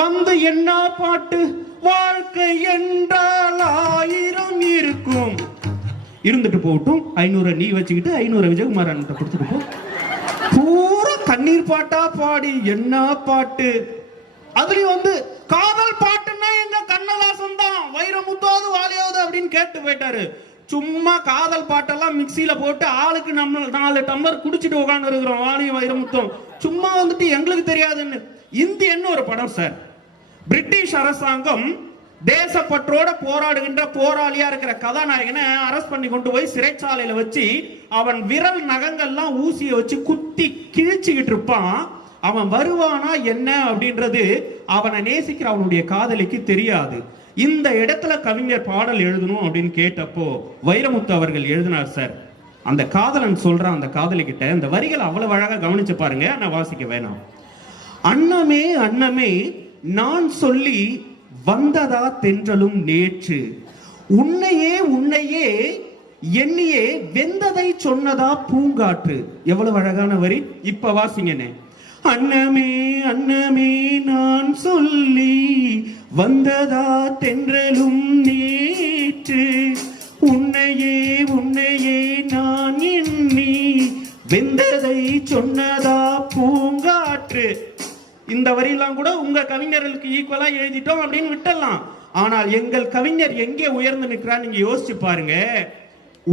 வந்து என்ன பாட்டு? வாழ்க்கை என்றால் ஆயிரம் இருக்கும். இருந்துட்டு போகட்டும். ஐநூறு நீ வச்சுக்கிட்டு ஐநூறு விஜயகுமார் அண்ணன் கொடுத்துட்டு போ. பூரா கண்ணீர் பாட்டா பாடி என்ன பாட்டு? அதுலயும் வந்து காதல் பாட்டுன்னா எங்க கண்ணதாசன் தான். வைரமுத்தாவது வாலியாவது அப்படின்னு கேட்டு போயிட்டாரு. சும்மா காதல் பாட்டெல்லாம் மிக்சியில போட்டு ஆளுக்கு நம்ம நாலு டம்ளர் குடிச்சிட்டு உட்காந்து இருக்கிறோம் வாலியும் வைரமுத்தம். சும்மா வந்துட்டு எங்களுக்கு தெரியாதுன்னு. இந்தியன்னு ஒரு படம் சார்? பிரிட்டிஷ் அரசாங்கம் தேசப்பற்றோட போராடுகின்ற போராளியா இருக்கிற கதாநாயகனை அரெஸ்ட் பண்ணி கொண்டு போய் சிறைச்சாலையில வச்சு அவன் விரல் நகங்கள்லாம் ஊசியை வச்சு குத்தி கிழிச்சுக்கிட்டு இருப்பான். அவன் வருவானா என்ன அப்படின்றது அவனை நேசிக்கிற அவனுடைய காதலிக்கு தெரியாது. இந்த இடத்துல கவிஞர் பாடல் எழுதணும் அப்படின்னு கேட்டப்போ வைரமுத்து அவர்கள் எழுதினார் சார். அந்த காதலன் சொல்றான் அந்த காதலி கிட்ட இந்த வரிகள் அவ்வளவு அழகா கவனிச்சு பாருங்க நான் வாசிக்க வேணாம். அன்னமே அன்னமே நான் சொல்லி வந்ததா தென்றலும் நேற்று. உன்னையே உன்னையே எண்ணியே வெந்ததை சொன்னதா பூங்காற்று. எவ்வளவு அழகான வரி. இப்ப வாசிங்கண்ணே. அன்னமே அன்னமே நான் சொல்லி வந்ததா தென்றலும் நேற்று. உன்னையே உன்னையே நான் எண்ணி வெந்ததை சொன்னதா இந்த வரியெல்லாம் கூட உங்க கவிஞர்களுக்கு ஈக்குவலா எழுதிட்டோம் அப்படின்னு விட்டுடலாம். ஆனால் எங்கள் கவிஞர் எங்கே உயர்ந்து நிற்கிறார் நீங்க யோசிச்சு பாருங்க.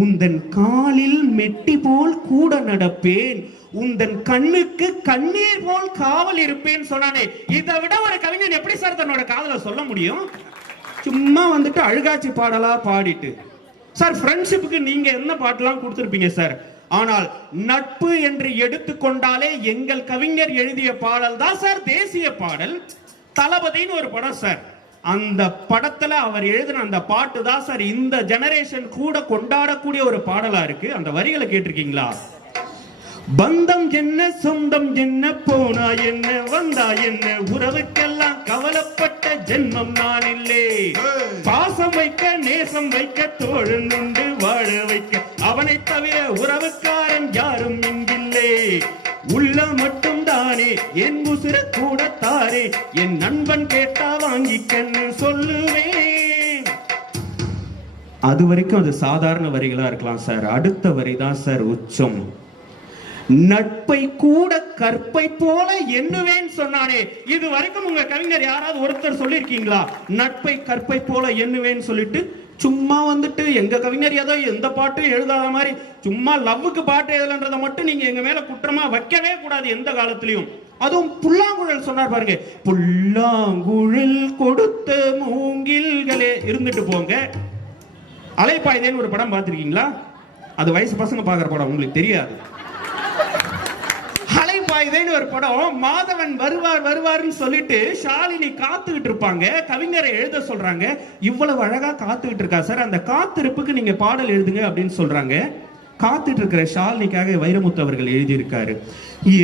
உந்தன் காலில் மெட்டி போல் கூட நடப்பேன். உந்தன் கண்ணுக்கு கண்ணீர் போல் காவல் இருப்பேன் சொன்னானே. இதை விட ஒரு கவிஞன் எப்படி சார் தன்னோட காதல சொல்ல முடியும்? சும்மா வந்துட்டு அழுகாட்சி பாடலா பாடிட்டு. சார் ஃப்ரெண்ட்ஷிப்புக்கு நீங்க என்ன பாட்டெல்லாம் கொடுத்துருப்பீங்க சார்? ஆனால் நட்பு என்று எடுத்துக்கொண்டாலே எங்கள் கவிஞர் எழுதிய பாடல் தான் சார் தேசிய பாடல். தளபதின்னு ஒரு படம் சார். அந்த படத்துல அவர் எழுதின அந்த பாட்டு தான் சார் இந்த ஜெனரேஷன் கூட கொண்டாடக்கூடிய ஒரு பாடலா இருக்கு. அந்த வரிகளை கேட்டிருக்கீங்களா? பந்தம் என்ன சொந்தம் என்ன போனா என்ன வந்தா என்ன உறவுக்கெல்லாம் கவலைப்பட்ட ஜென்மம் நான் இல்லே. பாசம் வைக்க நேசம் வைக்க தோழன் உண்டு வாழ வைக்க. அவனை தவிர உறவுக்காரன் யாரும் இங்கில்லே. உள்ள மட்டும் தானே என் உசிர கூட தாரே. என் நண்பன் கேட்டா வாங்கிக்கன்னு சொல்லுவேன். அது வரைக்கும் அது சாதாரண வரிகளா இருக்கலாம் சார். அடுத்த வரி தான் சார் உச்சம். நட்பை கூட கற்பை போல எண்ணுவேன் சொன்னானே இது வரைக்கும் உங்க கவிஞர் யாராவது ஒருத்தர் சொல்லியிருக்கீங்களா? நட்பை கற்பை போல எண்ணுவேன் சொல்லிட்டு சும்மா வந்துட்டு எங்க கவிஞர் ஏதோ எந்த பாட்டும் எழுதாத மாதிரி சும்மா லவ்வுக்கு பாட்டு எழுதலன்றதை மட்டும் நீங்க எங்க மேல குற்றமா வைக்கவே கூடாது எந்த காலத்திலையும். அதுவும் புல்லாங்குழல் சொன்னார் பாருங்க. புல்லாங்குழல் கொடுத்த மூங்கில்களே. இருந்துட்டு போங்க. அலைப்பாய்தேன்னு ஒரு படம் பார்த்திருக்கீங்களா? அது வயசு பசங்க பார்க்குற படம் உங்களுக்கு தெரியாது. இதேன்னு ஒரு படம் மாதவன் வருவார் வருவார்னு சொல்லிட்டு ஷாலினி காத்துக்கிட்டு இருப்பாங்க. கவிஞரை எழுத சொல்றாங்க. இவ்வளவு அழகா காத்துக்கிட்டு இருக்கா. சார் அந்த காத்திருப்புக்கு நீங்க பாடல் எழுதுங்க அப்படின்னு சொல்றாங்க. காத்துட்டு இருக்கிற ஷாலினிக்காக வைரமுத்து அவர்கள் எழுதியிருக்காரு.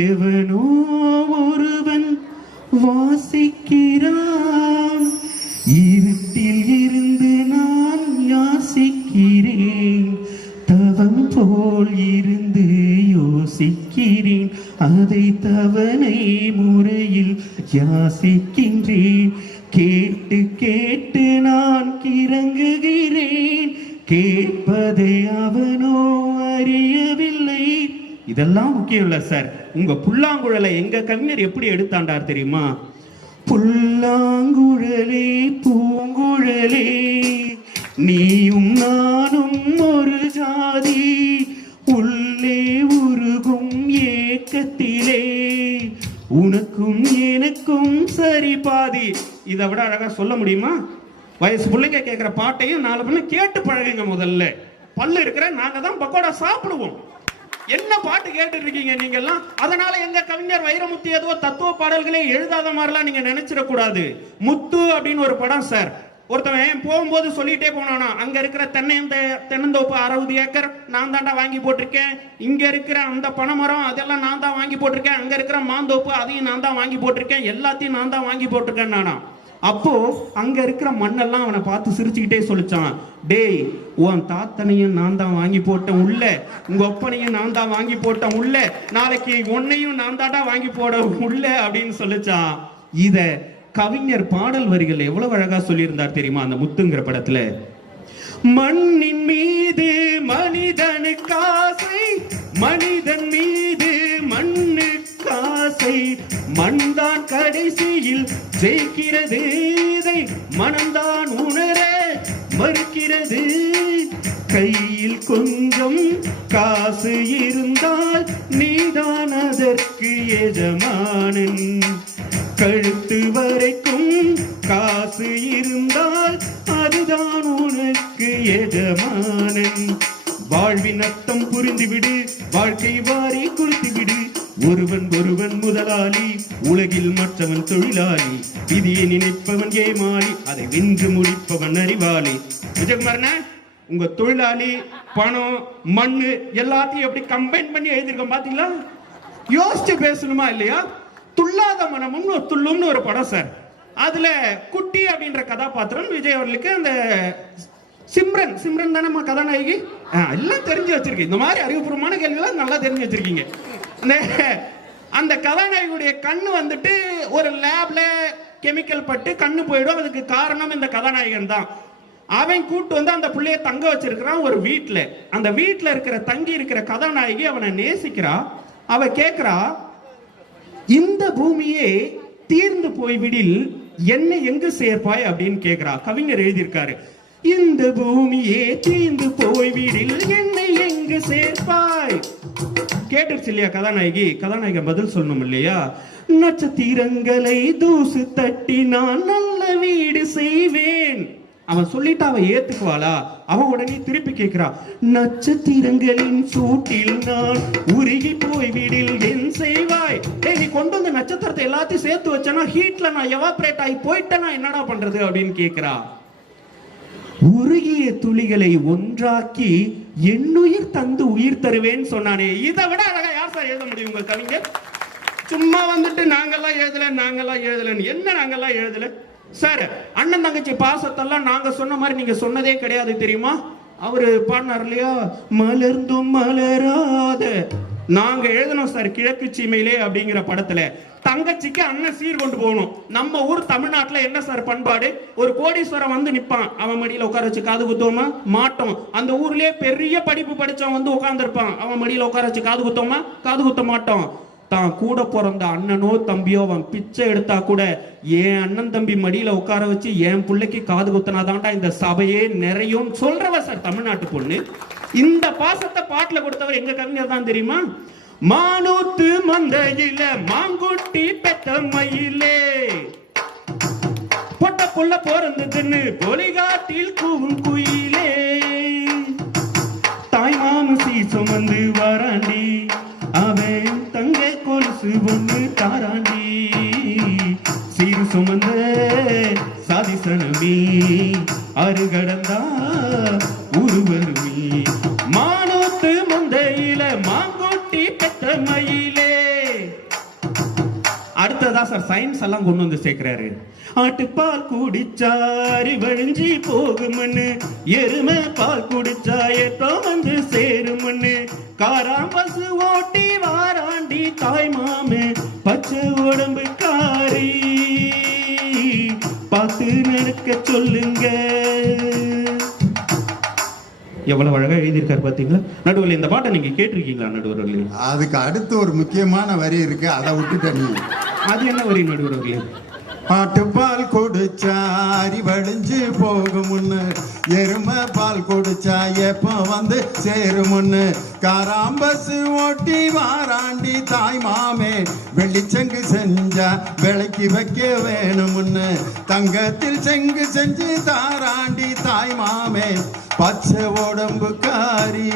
எவனோ ஒருவன் இதெல்லாம் முக்கியம் இல்லை சார். உங்க புல்லாங்குழலை எங்க கவிஞர் எப்படி எடுத்தாண்டார் தெரியுமா? புல்லாங்குழலே பூங்குழலே நீயும் நானும் ஒரு ஜாதி உள்ளே உருகும் ஏக்கத்திலே உனக்கும் எனக்கும் சரி பாதி. இதை விட அழகா சொல்ல முடியுமா? வயசு பிள்ளைங்க கேட்குற பாட்டையும் நாலு பிள்ளை கேட்டு பழகுங்க முதல்ல. பல்லு இருக்கிற நாங்கள் தான் பக்கோடா சாப்பிடுவோம். என்ன பாட்டு கேட்டுட்டு இருக்கீங்க நீங்க எல்லாம் அதனால எங்க கவிஞர் வைரமுத்து ஏதோ தத்துவ பாடல்களே எழுதாத மாதிரிலாம் நீங்க நினைச்சிடக்கூடாது. முத்து அப்படின்னு ஒரு படம் சார். ஒருத்தவன் போகும்போது சொல்லிட்டே போனானா அங்க இருக்கிற தென்னை தென்னந்தோப்பு அறுபது ஏக்கர் நான் தாண்டா வாங்கி போட்டிருக்கேன். இங்க இருக்கிற அந்த பனைமரம் அதெல்லாம் நான் தான் வாங்கி போட்டிருக்கேன். அங்க இருக்கிற மாந்தோப்பு அதையும் நான் தான் வாங்கி போட்டிருக்கேன். எல்லாத்தையும் நான் தான் வாங்கி போட்டிருக்கேன் நானா. அப்போ அங்க இருக்கிற மண்ணெல்லாம் அவனை பார்த்து சிரிச்சுக்கிட்டே சொல்லிச்சான். டேய் உன் தாத்தனையும் நான் தான் வாங்கி போட்டேன் உள்ள. உங்க ஒப்பனையும் நான் தான் வாங்கி போட்டேன் உள்ள. நாளைக்கு உன்னையும் நான் தாட்டா வாங்கி போட உள்ள அப்படின்னு சொல்லிச்சான். இத கவிஞர் பாடல் வரிகள் எவ்வளவு அழகா சொல்லியிருந்தார் தெரியுமா அந்த முத்துங்கிற படத்துல? மண்ணின் மீது மனிதனுக்கு ஆசை மனிதன் மீது மண்ணுக்கு ஆசை மண்தான் கடைசியில் ஜெயிக்கிறது. இதை மனம்தான் உணர மறுக்கிறது. கையில் கொஞ்சம் காசு இருந்தால் நீதான் அதற்கு எஜமானன். கழுத்து வரைக்கும் காசு இருந்தால் அதுதான் உனக்கு எஜமானன். வாழ்வின் அர்த்தம் புரிந்துவிடு வாழ்க்கை வாரி குறித்துவிடு ஒருவன் ஒருவன் முதலாளி உலகில் மற்றவன் தொழிலாளி. விதியை நினைப்பவன் ஏமாளி அதை வென்று முடிப்பவன் அறிவாளி. விஜயகுமாரண்ண உங்க தொழிலாளி பணம் மண்ணு எல்லாத்தையும் எப்படி கம்பைன் பண்ணி எழுதிருக்கோம் பாத்தீங்களா யோசிச்சு பேசணுமா இல்லையா? துள்ளாத மனமும் துள்ளும்னு ஒரு படம் சார். அதுல குட்டி அப்படின்ற கதாபாத்திரம் விஜய் அவர்களுக்கு அந்த சிம்ரன் சிம்ரன் தானே கதாநாயகி? ஆ, எல்லாம் தெரிஞ்சு வச்சிருக்கேன் இந்த மாதிரி அறிவுபூர்வமான கேள்விலாம் நல்லா தெரிஞ்சு வச்சிருக்கீங்க. அந்த அந்த கதாநாயகியுடைய கண்ணு வந்துட்டு ஒரு லேப்ல கெமிக்கல் பட்டு கண்ணு போயிடும். அதுக்கு காரணம் இந்த கதாநாயகன் தான். அவன் கூட்டு வந்து அந்த பிள்ளைய தங்க வச்சிருக்கிறான் ஒரு வீட்டில் அந்த வீட்டில் இருக்கிற தங்கி இருக்கிற கதாநாயகி அவனை நேசிக்கிறா. அவ கேக்குறா இந்த பூமியே தீர்ந்து போய்விடில் என்னை எங்கு சேர்ப்பாய்? அப்படின்னு கேட்கிறா கவிஞர் எழுதியிருக்காரு. இந்த பூமியே தீர்ந்து போய்விடில் என்னை எங்கு சேர்ப்பாய்? கேட்டுருச்சு இல்லையா கதாநாயகி? கதாநாயகன் பதில் சொல்லணும் இல்லையா? நட்சத்திரங்களை தூசு தட்டி நான் நல்ல வீடு செய்வேன். அவன் சொல்லிட்டு அவன் ஏத்துக்குவாளா? அவன் உடனே திருப்பி கேட்கிறான் நட்சத்திரங்களின் சூட்டில் நான் உருகி போய் வீடில் என் செய்வாய். டேய் நீ கொண்டு வந்த நட்சத்திரத்தை எல்லாத்தையும் சேர்த்து வச்சனா ஹீட்ல நான் எவாப்ரேட் ஆகி போயிட்டேனா என்னடா பண்றது? அப்படின்னு கேட்கிறான் உருகிய துளிகளை ஒன்றாக்கி என்னுயிர் தந்து உயிர் தருவேன்னு சொன்னானே. இதை விட அழகா யார் சார் எழுத முடியும் உங்க கவிஞர்? சும்மா வந்துட்டு நாங்கெல்லாம் எழுதல நாங்கெல்லாம் எழுதலன்னு. என்ன நாங்கெல்லாம் எழுதல? சார் அண்ணன் தங்கச்சி பாசத்தெல்லாம் நாங்க சொன்ன மாதிரி நீங்க சொன்னதே கிடையாது தெரியுமா? அவரு பாடினார் இல்லையா? மலர்ந்தும் மலராத நாங்க எழுதணும் சார் கிழக்கு சீமையிலே அப்படிங்கிற படத்துல. தங்கச்சிக்கு அண்ணன் சீர் கொண்டு போகணும். நம்ம ஊர் தமிழ்நாட்டுல என்ன சார் பண்பாடு? ஒரு கோடீஸ்வரன் வந்து நிப்பான். அவன் மடியில உட்கார வச்சு காது குத்தோமா மாட்டோம். அந்த ஊர்லயே பெரிய படிப்பு படிச்சவன் வந்து உட்காந்துருப்பான் அவன் மடியில உட்கார வச்சு காது குத்தோமா காது குத்த மாட்டோம். தான் கூட பிறந்த அண்ணனோ தம்பியோ அவன் பிச்சை எடுத்தா கூட என் அண்ணன் தம்பி மடியில உட்கார வச்சு என் பிள்ளைக்கு காது குத்தனாதான்டா இந்த சபையே நிறையும் சொல்றவ சார் தமிழ்நாட்டு பொண்ணு. இந்த பாசத்தை பாட்டுல கொடுத்தவர் எங்க கவிஞர் தான் தெரியுமா? மானூத்து மந்தையில மாங்குட்டி பெத்த மயிலே. பொட்ட புள்ள பிறந்ததுன்னு பொலிகாட்டில் கூவும் குயிலே. தாய் மாம சுமந்து வராண்டி அவன் தங்க கொலுசு ஒண்ணு தாராண்டி. சீரு சுமந்த சாதிசனமே அருகடந்தா சயின்ஸ் எல்லாம் கொண்டு வந்து சேர்க்கிறாரு. ஆட்டுப்பால் குடிச்சாரி வழிஞ்சி போகும்னு எருமை பால் குடிச்சா எப்போ வந்து சேருமண்ணு காராம்பசு ஓட்டி வாராண்டி தாய் மாமே பச்சை உடம்பு காரி. பார்த்து நடக்க சொல்லுங்க. எவ்வளவு அழகா எழுதியிருக்காரு பாத்தீங்களா நடுவில் இந்த பாட்டை நீங்க கேட்டிருக்கீங்களா நடுவர்களே? அதுக்கு அடுத்து ஒரு முக்கியமான வரி இருக்கு அதை விட்டுட்டேன் நீ. அது என்ன வரி நடுவர்களே ஆட்டுப்பால் குடிச்சா அறிவழிஞ்சு போகும் முன்னு. எருமை பால் கொடுச்சா எப்போ வந்து சேரும் முன்னு. காராம்பசு ஓட்டி வாராண்டி தாய் மாமே. வெள்ளிச்சங்கு செஞ்சா விளக்கி வைக்க வேணும்னு தங்கத்தில் செங்கு செஞ்சு தாராண்டி தாய் மாமே. பச்சை உடம்பு காரி.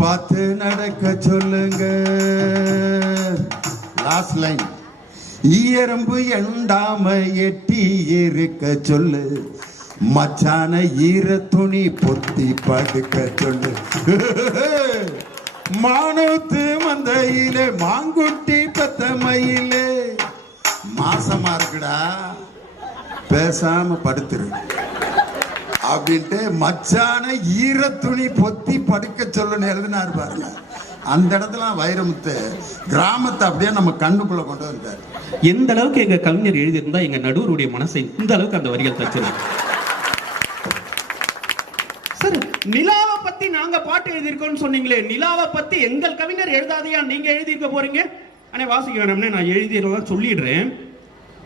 பார்த்து நடக்க சொல்லுங்க. லாஸ்ட் லைன் ஈரம்பு எண்டாம எட்டி இருக்க சொல்லு. மச்சான ஈர துணி பொத்தி படுக்க சொல்லு. மானூத்து மந்தையிலே மாங்குட்டி பத்த மயிலே மாசமா இருக்குடா. பேசாம படுத்துரு. அப்படின்ட்டு மச்சான ஈர துணி பொத்தி படுக்க சொல்லுன்னு எழுதினார் பாருங்க. அந்த இடத்துல வைரமுத்து கிராமத்தை அப்படியே நம்ம கண்ணுக்குள்ள கொண்டு வந்தார். எந்த அளவுக்கு எங்க கவிஞர் எழுதியிருந்தா எங்க நடுவருடைய மனசை இந்த அளவுக்கு அந்த வரிகள் தச்சிருக்கு சார் நிலாவை பத்தி நாங்க பாட்டு எழுதியிருக்கோம்னு சொன்னீங்களே நிலாவை பத்தி எங்கள் கவிஞர் எழுதாதையா நீங்க எழுதியிருக்க போறீங்க? அண்ணே வாசிக்க வேணும்னே நான் எழுதிடுறதா சொல்லிடுறேன்.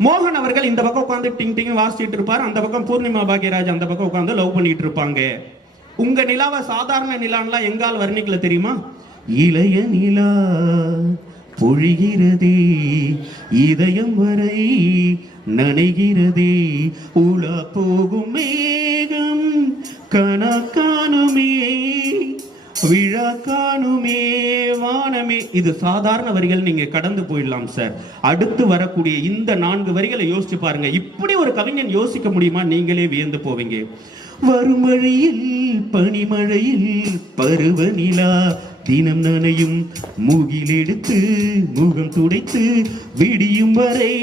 மோகன் அவர்கள் இந்த பக்கம் உட்காந்து டிங் டிங் வாசிச்சுட்டு இருப்பார் அந்த பக்கம் பூர்ணிமா பாக்யராஜ் அந்த பக்கம் உட்காந்து லவ் பண்ணிட்டு இருப்பாங்க. உங்க நிலாவை சாதாரண நிலான்லாம் எங்கால் வர்ணிக்கல தெரியுமா? இளைய நிலா பொழிகிறதே இதயம் வரை நனைகிறதே. உலா போகும் மேகம் கணா காணுமே விழா காணுமே வானமே. இது சாதாரண வரிகள் நீங்க கடந்து போயிடலாம் சார். அடுத்து வரக்கூடிய இந்த நான்கு வரிகளை யோசிச்சு பாருங்க. இப்படி ஒரு கவிஞன் யோசிக்க முடியுமா? நீங்களே வியந்து போவீங்க. வறுமழையில் பனிமழையில் பருவநிலா தினம் நனையும் மூகிலெடுத்து முகம் துடைத்து விடியும் வரை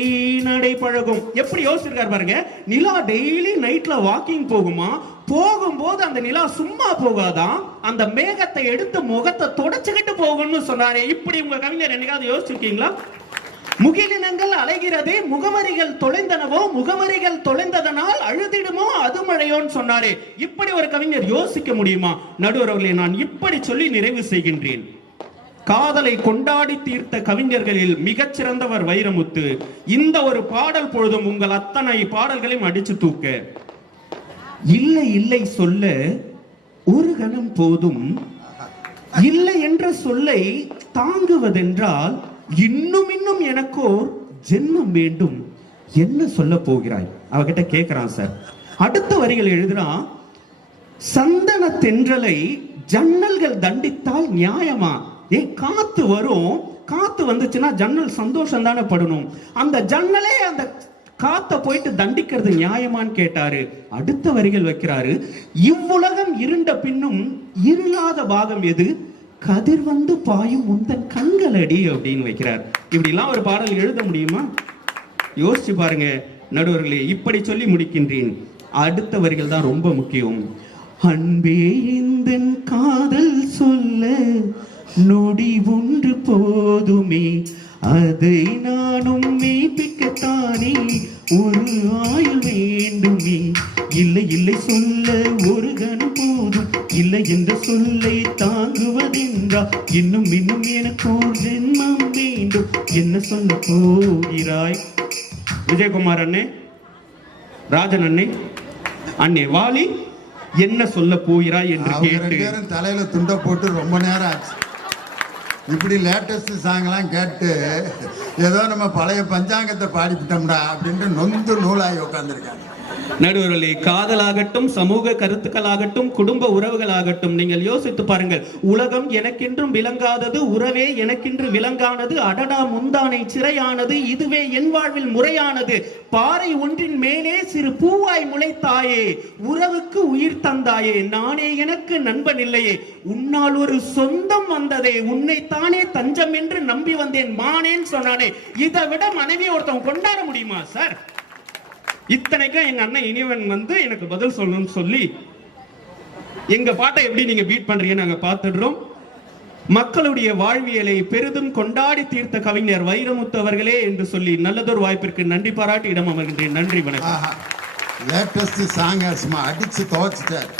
நடை பழகும். எப்படி யோசிச்சிருக்காரு பாருங்க. நிலா டெய்லி நைட்ல வாக்கிங் போகுமா? போகும்போது அந்த நிலா சும்மா போகாதான் அந்த மேகத்தை எடுத்து முகத்தை தொடச்சுக்கிட்டு போகணும்னு சொன்னாரே. இப்படி உங்க கவிஞர் என்னைக்காவது யோசிச்சிருக்கீங்களா? முகிலினங்கள் அலைகிறதே முகமரிகள் தொலைந்தனவோ முகமரிகள் தொலைந்ததனால் அழுதிடுமோ அது மழையோன்னு சொன்னாரே. இப்படி ஒரு கவிஞர் யோசிக்க முடியுமா? நடுவர்களை நான் இப்படி சொல்லி நிறைவு செய்கின்றேன். காதலை கொண்டாடி தீர்த்த கவிஞர்களில் மிகச்சிறந்தவர் வைரமுத்து. இந்த ஒரு பாடல் பொழுதும் உங்கள் அத்தனை பாடல்களையும் அடிச்சு தூக்க. இல்லை இல்லை சொல்ல ஒரு கணம் போதும். இல்லை என்ற சொல்லை தாங்குவதென்றால் இன்னும் இன்னும் எனக்கோர் ஜென்மம் வேண்டும் என்ன சொல்ல போகிறாய்? அவகிட்ட கேட்கிறான் சார். அடுத்த வரிகள் எழுதுறான் சந்தன தென்றலை ஜன்னல்கள் தண்டித்தால் நியாயமா? ஏ காத்து வரும். காத்து வந்துச்சுன்னா ஜன்னல் சந்தோஷம் தானே படணும். அந்த ஜன்னலே அந்த காத்த போயிட்டு தண்டிக்கிறது நியாயமான்னு கேட்டாரு. அடுத்த வரிகள் வைக்கிறாரு இவ்வுலகம் இருண்ட பின்னும் இருளாத பாகம் எது? கதிர் வந்து பாயும் உந்தன் கண்களடி அப்படின்னு வைக்கிறார். இப்படிலாம் ஒரு பாடல் எழுத முடியுமா? யோசிச்சு பாருங்க நடுவர்களே இப்படி சொல்லி முடிக்கின்றேன். அடுத்த வரிகள் தான் ரொம்ப முக்கியம். அன்பே இந்த காதல் சொல்ல நொடி ஒன்று போதுமே. அதை நானும் மெய்ப்பிக்கத்தானே ஒரு ஆயுள் வேண்டுமே. இல்லை இல்லை சொல்ல ஒரு கணம் போதும். இல்லை என்ற சொல்லை தாங்குவதென்றா இன்னும் இன்னும் எனக்கு ஒரு ஜென்மம் வேண்டும். என்ன சொல்ல போகிறாய்? விஜயகுமார் அண்ணே ராஜன் அண்ணே அண்ணே வாலி என்ன சொல்ல போகிறாய் என்று கேட்டு. தலையில துண்டை போட்டு ரொம்ப நேரம் ஆச்சு. இப்படி லேட்டஸ்ட் சாங்லாம் கேட்டு ஏதோ நம்ம பழைய பஞ்சாங்கத்தை பாடிவிட்டோம்டா அப்படின்ட்டு நொந்து நூலாகி உட்காந்துருக்காங்க நடுவர்களே காதலாகட்டும் சமூக கருத்துக்களாகட்டும் குடும்ப உறவுகளாகட்டும் நீங்கள் யோசித்து பாருங்கள். உலகம் எனக்கென்றும் விளங்காதது உறவே எனக்கென்று விளங்கானது அடடா முந்தானை சிறையானது இதுவே என் வாழ்வில் முறையானது. பாறை ஒன்றின் மேலே சிறு பூவாய் முளைத்தாயே உறவுக்கு உயிர் தந்தாயே நானே எனக்கு நண்பன் இல்லையே. உன்னால் ஒரு சொந்தம் வந்ததே உன்னை தானே தஞ்சம் என்று நம்பி வந்தேன் மானேன்னு சொன்னானே. இதை விட மனைவி ஒருத்தவன் கொண்டாட முடியுமா சார்? இத்தனைக்கும் எங்க அண்ணன் இனிவன் வந்து எனக்கு பதில் சொல்லணும்னு சொல்லி எங்க பாட்டை எப்படி நீங்க பீட் பண்றீங்கன்னு நாங்க பார்த்துடுறோம். மக்களுடைய வாழ்வியலை பெரிதும் கொண்டாடி தீர்த்த கவிஞர் வைரமுத்து அவர்களே என்று சொல்லி நல்லதொரு வாய்ப்பிற்கு நன்றி பாராட்டி இடம் அமர்கின்றேன். நன்றி வணக்கம். லேட்டஸ்ட் சாங்க சும்மா அடிச்சு துவச்சிட்டார்